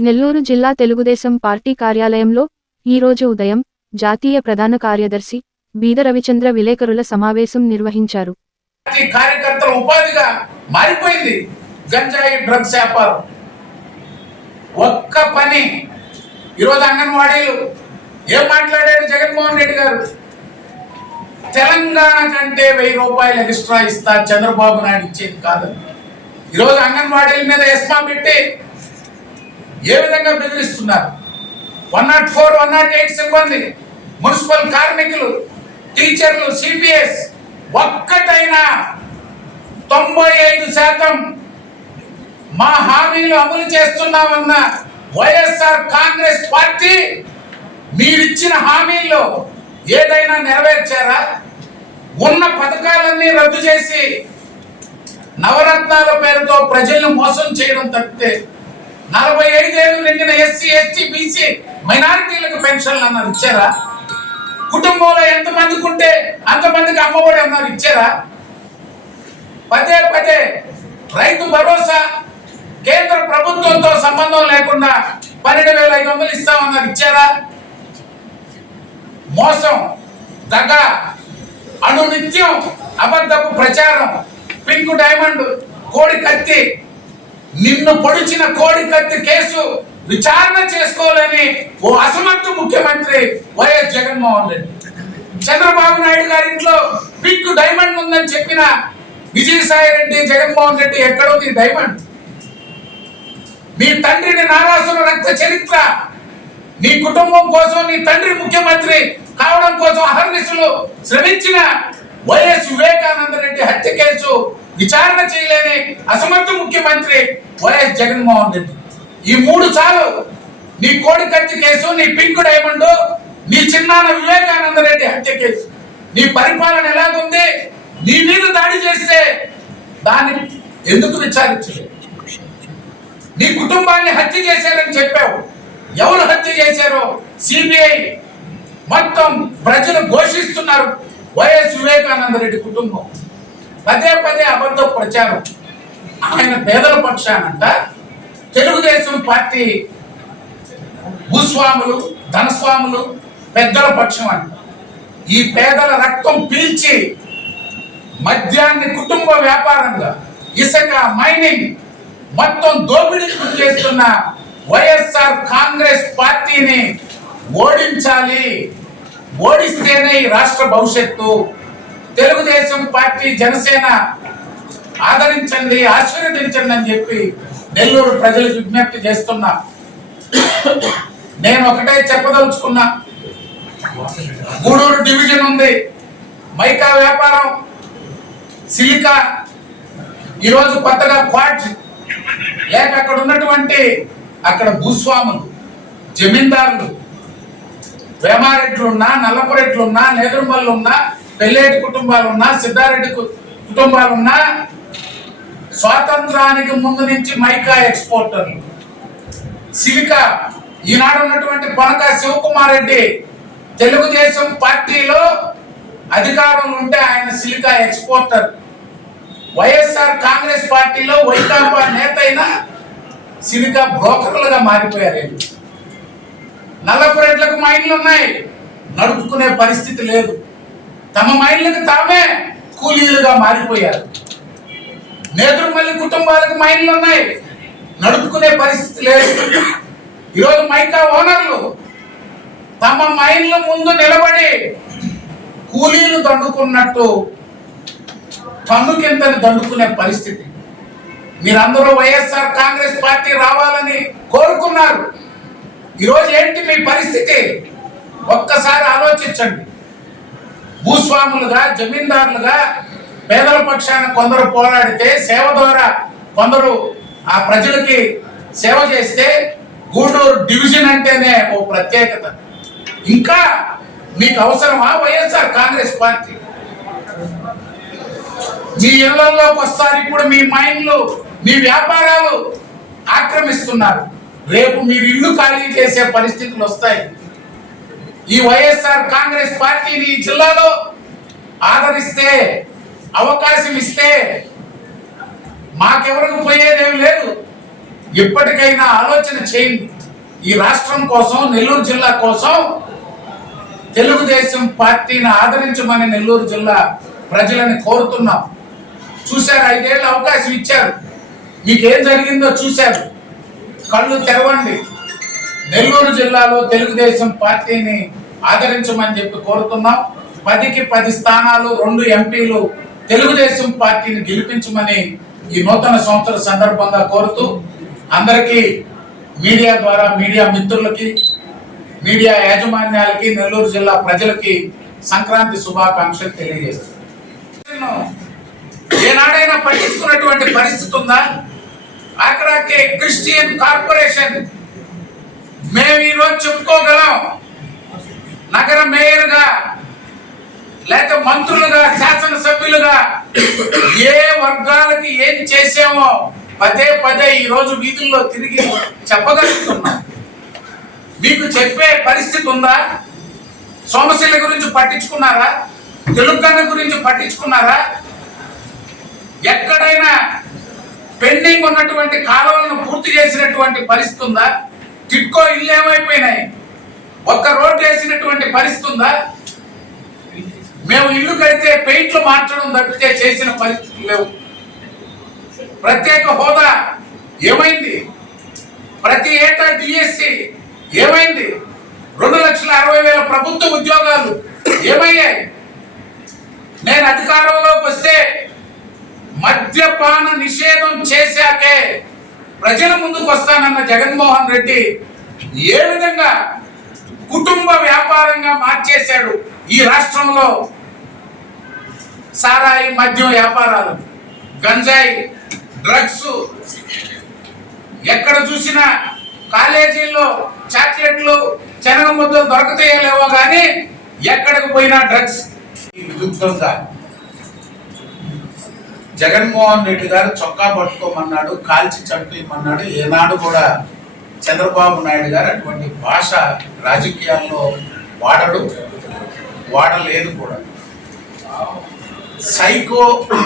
నెల్లూరు జిల్లా తెలుగుదేశం పార్టీ కార్యాలయంలో ఈరోజు ఉదయం జాతీయ ప్రధాన కార్యదర్శి బీద రవిచంద్ర విలేకరుల సమావేశం నిర్వహించారు. కార్యకర్తల ఉపాధిగా మారిపోయింది గంజాయి డ్రగ్స్ వ్యాపారం. ఒక్క పని. ఈరోజు అంగన్వాడీలు. ఏం మాట్లాడారు జగన్మోహన్ రెడ్డి గారు? తెలంగాణ కంటే వెయ్యి రూపాయలు ఎక్స్ట్రా ఇస్తా చంద్రబాబు నాయుడు ఇచ్చేది కాదు. ఈరోజు అంగన్వాడీల మీద ఎస్మా పెట్టి ఏ విధంగా బెదిరిస్తున్నారు? One nought four one nought eight సిబ్బంది మున్సిపల్ కార్మికులు టీచర్లు సిపిఎస్ ఒక్కటైనా తొంభై ఐదు శాతం మా హామీలు అమలు చేస్తున్నామన్న వైఎస్ఆర్ కాంగ్రెస్ పార్టీ మీరిచ్చిన హామీల్లో ఏదైనా నెరవేర్చారా? ఉన్న పథకాలన్నీ రద్దు చేసి నవరత్నాల పేరుతో ప్రజలను మోసం చేయడం తప్పితే నలభై ఐదేళ్ళు నిండిన ఎస్సీ ఎస్టీ బీసీ మైనారిటీలకు పెన్షన్లు అన్నారు ఇచ్చారా? కుటుంబంలో ఎంతమందికి ఉంటే అంతమందికి అమ్మఒడి అన్నారు ఇచ్చారా? పదే పదే రైతు భరోసా కేంద్ర ప్రభుత్వంతో సంబంధం లేకుండా పన్నెండు వేల ఐదు వందలు ఇస్తామన్నారు ఇచ్చారా? మోసం దగ్గ అనునిత్యం అబద్ధపు ప్రచారం పింక్ డైమండ్ కోడి కత్తి నిన్ను పొడిచిన కోడి కత్తి కేసు విచారణ చేసుకోవాలని ఓ అసమర్థ ముఖ్యమంత్రి వైఎస్ జగన్మోహన్ రెడ్డి. చంద్రబాబు నాయుడు గారి ఇంట్లో పిక్ డైమండ్ ఉందని చెప్పిన విజయసాయి రెడ్డి జగన్మోహన్ రెడ్డి ఎక్కడుంది ఉంది డైమండ్. మీ తండ్రిని నారాసుల రక్త చరిత్ర నీ కుటుంబం కోసం నీ తండ్రి ముఖ్యమంత్రి కావడం కోసం అహర్నిశలు శ్రమించిన వైఎస్ వివేకానంద రెడ్డి హత్య కేసు విచారణ చేయలేని అసమర్థ ముఖ్యమంత్రి వైఎస్ జగన్మోహన్ రెడ్డి. ఈ మూడు చాలు నీ కోడి కత్తి కేసు నీ పింక్ డైమండ్ నీ చిన్నాన్న వివేకానంద రెడ్డి హత్య కేసు. నీ పరిపాలన ఎలాగుంది? నీ మీద దాడి చేస్తే దాన్ని ఎందుకు విచారించలేదు? నీ కుటుంబాన్ని హత్య చేశారని చెప్పావు. ఎవరు హత్య చేశారో సిబిఐ మొత్తం ప్రజలు ఘోషిస్తున్నారు వైఎస్ వివేకానంద రెడ్డి కుటుంబం. పదే పదే అబద్ధ ప్రచారం. ఆయన పేదల పక్షానంట. తెలుగుదేశం పార్టీ భూస్వాములు ధనస్వాములు పెద్దల పక్షం అంట. ఈ పేదల రక్తం పీల్చి మద్యాన్ని కుటుంబ వ్యాపారంగా ఇసుక మైనింగ్ మొత్తం దోపిడీ చేస్తున్న వైఎస్ఆర్ కాంగ్రెస్ పార్టీని ఓడించాలి. ఓడిస్తేనే ఈ రాష్ట్ర భవిష్యత్తు. తెలుగుదేశం పార్టీ జనసేన ఆదరించండి ఆశీర్వదించండి అని చెప్పి నెల్లూరు ప్రజలు విజ్ఞప్తి చేస్తున్నా. నేను ఒకటే చెప్పదలుచుకున్నా. గూడూరు డివిజన్ ఉంది. మైకా వ్యాపారం సిలికా ఈరోజు కొత్తగా క్వాడ్జ్ లేక అక్కడ ఉన్నటువంటి అక్కడ భూస్వాములు జమీందారులు వేమారెడ్లు ఉన్నా నల్లపురెడ్లు ఉన్నా నేదురుమల్లు ఉన్నా పెళ్ళేటి కుటుంబాలు ఉన్నా సిద్ధారెడ్డి కుటుంబాలు ఉన్నా స్వాతంత్రానికి ముందు నుంచి మైకా ఎక్స్పోర్టర్లు. సిలికా ఈనాడు ఉన్నటువంటి పనక శివకుమార్ రెడ్డి తెలుగుదేశం పార్టీలో అధికారం ఉంటే ఆయన సిలికా ఎక్స్పోర్టర్. వైఎస్ఆర్ కాంగ్రెస్ పార్టీలో వైకాపా నేత అయినా సిలికా బ్రోకర్లుగా మారిపోయారు వీళ్ళు. నల్లపురెడ్లకు మైన్లు ఉన్నాయి నడుపుకునే పరిస్థితి లేదు. తమ మైండ్లకు తామే కూలీలుగా మారిపోయారు. నేదురుమల్లి కుటుంబాలకు మైండ్లు ఉన్నాయి. నడుపుకునే పరిస్థితి లేదు. ఈరోజు మైకా ఓనర్లు తమ మైన్ల ముందు నిలబడి కూలీలు దండుకున్నట్టు పన్నుకింతని దండుకునే పరిస్థితి. మీరందరూ వైఎస్ఆర్ కాంగ్రెస్ పార్టీ రావాలని కోరుకున్నారు. ఈరోజు ఏంటి మీ పరిస్థితి? ఒక్కసారి ఆలోచించండి. భూస్వాములుగా జమీందారులుగా పేదల పక్షాన కొందరు పోరాడితే సేవ ద్వారా కొందరు ఆ ప్రజలకి సేవ చేస్తే గూడూరు డివిజన్ అంటేనే ఓ ప్రత్యేకత. ఇంకా మీకు అవసరమా? వైఎస్ఆర్ కాంగ్రెస్ పార్టీ. మీ ఇళ్ళలోకి వస్తారు ఇప్పుడు మీ మైండ్లు మీ వ్యాపారాలు ఆక్రమిస్తున్నారు. రేపు మీరు ఇల్లు ఖాళీ చేసే పరిస్థితులు వస్తాయి. ఈ వైఎస్ఆర్ కాంగ్రెస్ పార్టీని ఈ జిల్లాలో ఆదరిస్తే అవకాశం ఇస్తే మాకెవరికి పోయేదేమి లేదు. ఇప్పటికైనా ఆలోచన చేయండి. ఈ రాష్ట్రం కోసం నెల్లూరు జిల్లా కోసం తెలుగుదేశం పార్టీని ఆదరించమని నెల్లూరు జిల్లా ప్రజలని కోరుతున్నాం. చూశారు ఐదేళ్ళు అవకాశం ఇచ్చారు. మీకేం జరిగిందో చూశారు. కళ్ళు తెరవండి. నెల్లూరు జిల్లాలో తెలుగుదేశం పార్టీని ఆదరించమని చెప్పి కోరుతున్నాం. పదికి పది స్థానాలు రెండు ఎంపీలు తెలుగుదేశం పార్టీని గెలిపించమని ఈ నూతన సంవత్సర సందర్భంగా కోరుతూ అందరికీ మీడియా ద్వారా మీడియా మిత్రులకి మీడియా యాజమాన్యాలకి నెల్లూరు జిల్లా ప్రజలకి సంక్రాంతి శుభాకాంక్షలు తెలియజేస్తున్నాను. ఏనాడైనా పట్టించుకున్నటువంటి పరిస్థితి ఉందా? ఆఖరాకే క్రిస్టియన్ కార్పొరేషన్ మేము ఈరోజు చెప్పుకోగలం. నగర మేయర్గా లేక మంత్రులుగా శాసనసభ్యులుగా ఏ వర్గాలకి ఏం చేసామో పదే పదే ఈ రోజు వీధుల్లో తిరిగి చెప్పగలుగుతున్నాం. మీకు చెప్పే పరిస్థితి ఉందా? సోమశిల గురించి పట్టించుకున్నారా? తెలుగన్న గురించి పట్టించుకున్నారా? ఎక్కడైనా పెండింగ్ ఉన్నటువంటి కాలువలను పూర్తి చేసినటువంటి పరిస్థితి ఉందా? టిట్కో ఇల్లు ఏమైపోయినాయి? ఒక్క రోడ్డు వేసినటువంటి పరిస్థితి ఉందా? మేము ఇల్లు కడితే పెయింట్లు మార్చడం తప్పితే చేసిన పరిస్థితులు లేవు. ప్రత్యేక హోదా ఏమైంది? ప్రతి ఏటా డిఎస్సి ఏమైంది? రెండు లక్షల అరవై వేల ప్రభుత్వ ఉద్యోగాలు ఏమయ్యాయి? నేను అధికారంలోకి వస్తే మద్యపాన నిషేధం చేశాకే ప్రజల ముందుకు వస్తానన్న జగన్మోహన్ రెడ్డి ఏ విధంగా కుటుంబ వ్యాపారంగా మార్చేశాడు ఈ రాష్ట్రంలో? సారాయి మద్యం వ్యాపారాలు గంజాయి డ్రగ్స్ ఎక్కడ చూసినా కాలేజీల్లో చాక్లెట్లు శనగ ముద్దలు దొరకతాయో లేవో కానీ ఎక్కడికి పోయినా డ్రగ్స్ విరుద్ధంగా జగన్మోహన్ రెడ్డి గారు చొక్కా పట్టుకోమన్నాడు కాల్చి చంపేయమన్నాడు. ఏనాడు కూడా చంద్రబాబు నాయుడు గారు అటువంటి భాష రాజకీయాల్లో వాడడు వాడలేదు కూడా. సైకో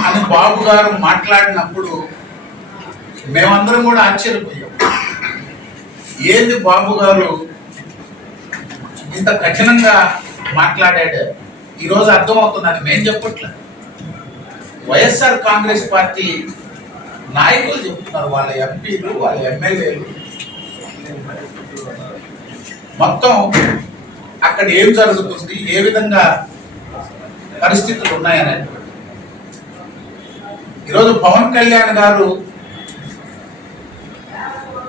అని బాబు గారు మాట్లాడినప్పుడు మేమందరం కూడా ఆశ్చర్యపోయాం. ఏంది బాబు గారు ఇంత కఠినంగా మాట్లాడాడు? ఈరోజు అర్థమవుతుంది అది మేము చెప్పట్లేదు. వైఎస్ఆర్ కాంగ్రెస్ పార్టీ నాయకులు చెప్తున్నారు. వాళ్ళ ఎంపీలు వాళ్ళ ఎమ్మెల్యేలు. మొత్తం అక్కడ ఏం జరుగుతుంది ఏ విధంగా పరిస్థితులు ఉన్నాయనేటువంటి ఈరోజు పవన్ కళ్యాణ్ గారు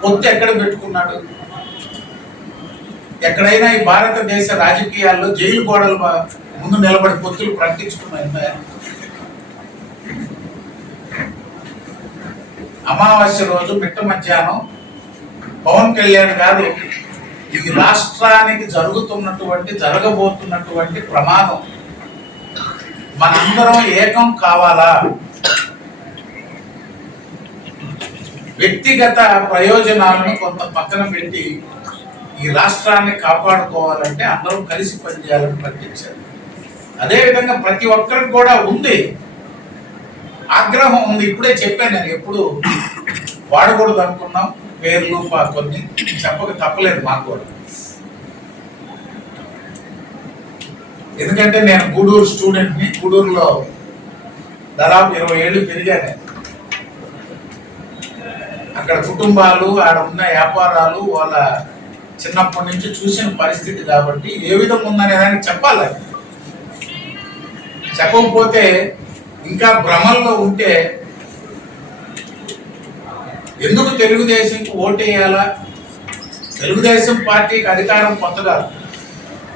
పొత్తు ఎక్కడ పెట్టుకున్నాడు? ఎక్కడైనా ఈ భారతదేశ రాజకీయాల్లో జైలు గోడలు ముందు నిలబడి పొత్తులు ప్రకటించుకున్నాయి? అమావాస్య రోజు పిట్ట మధ్యాహ్నం పవన్ కళ్యాణ్ గారు ఇది రాష్ట్రానికి జరుగుతున్నటువంటి జరగబోతున్నటువంటి ప్రమాదం. మనందరం ఏకం కావాలా? వ్యక్తిగత ప్రయోజనాలను కొంత పక్కన పెట్టి ఈ రాష్ట్రాన్ని కాపాడుకోవాలంటే అందరం కలిసి పనిచేయాలని ప్రకటించారు అదేవిధంగా ప్రతి ఒక్కరికి కూడా ఉంది. ఆగ్రహం ఉంది. ఇప్పుడే చెప్పాను నేను ఎప్పుడు వాడకూడదు అనుకున్నాం. పేర్లు కొన్ని చెప్పక తప్పలేదు మాకు కూడా. ఎందుకంటే నేను గూడూరు స్టూడెంట్ని గూడూరులో దాదాపు ఇరవై ఏళ్ళు పెరిగాను. అక్కడ కుటుంబాలు ఆడ ఉన్న వ్యాపారాలు వాళ్ళ చిన్నప్పటి నుంచి చూసిన పరిస్థితి కాబట్టి ఏ విధంగా ఉందనే దానికి చెప్పాలి. చెప్పకపోతే ఇంకా భ్రమల్లో ఉంటే ఎందుకు తెలుగుదేశంకి ఓటేయాలా తెలుగుదేశం పార్టీకి అధికారం కొత్తగా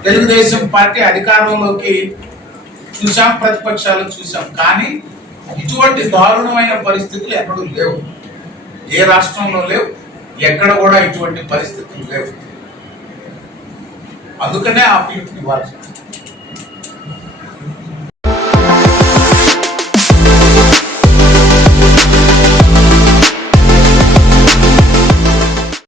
తెలుగుదేశం పార్టీ అధికారంలోకి చూసాం ప్రతిపక్షాలు చూసాం. కానీ ఇటువంటి దారుణమైన పరిస్థితులు ఎక్కడూ లేవు. ఏ రాష్ట్రంలో లేవు ఎక్కడ కూడా ఇటువంటి పరిస్థితులు లేవు. అందుకనే ఆ పిలుపుని ఇవ్వాల్సి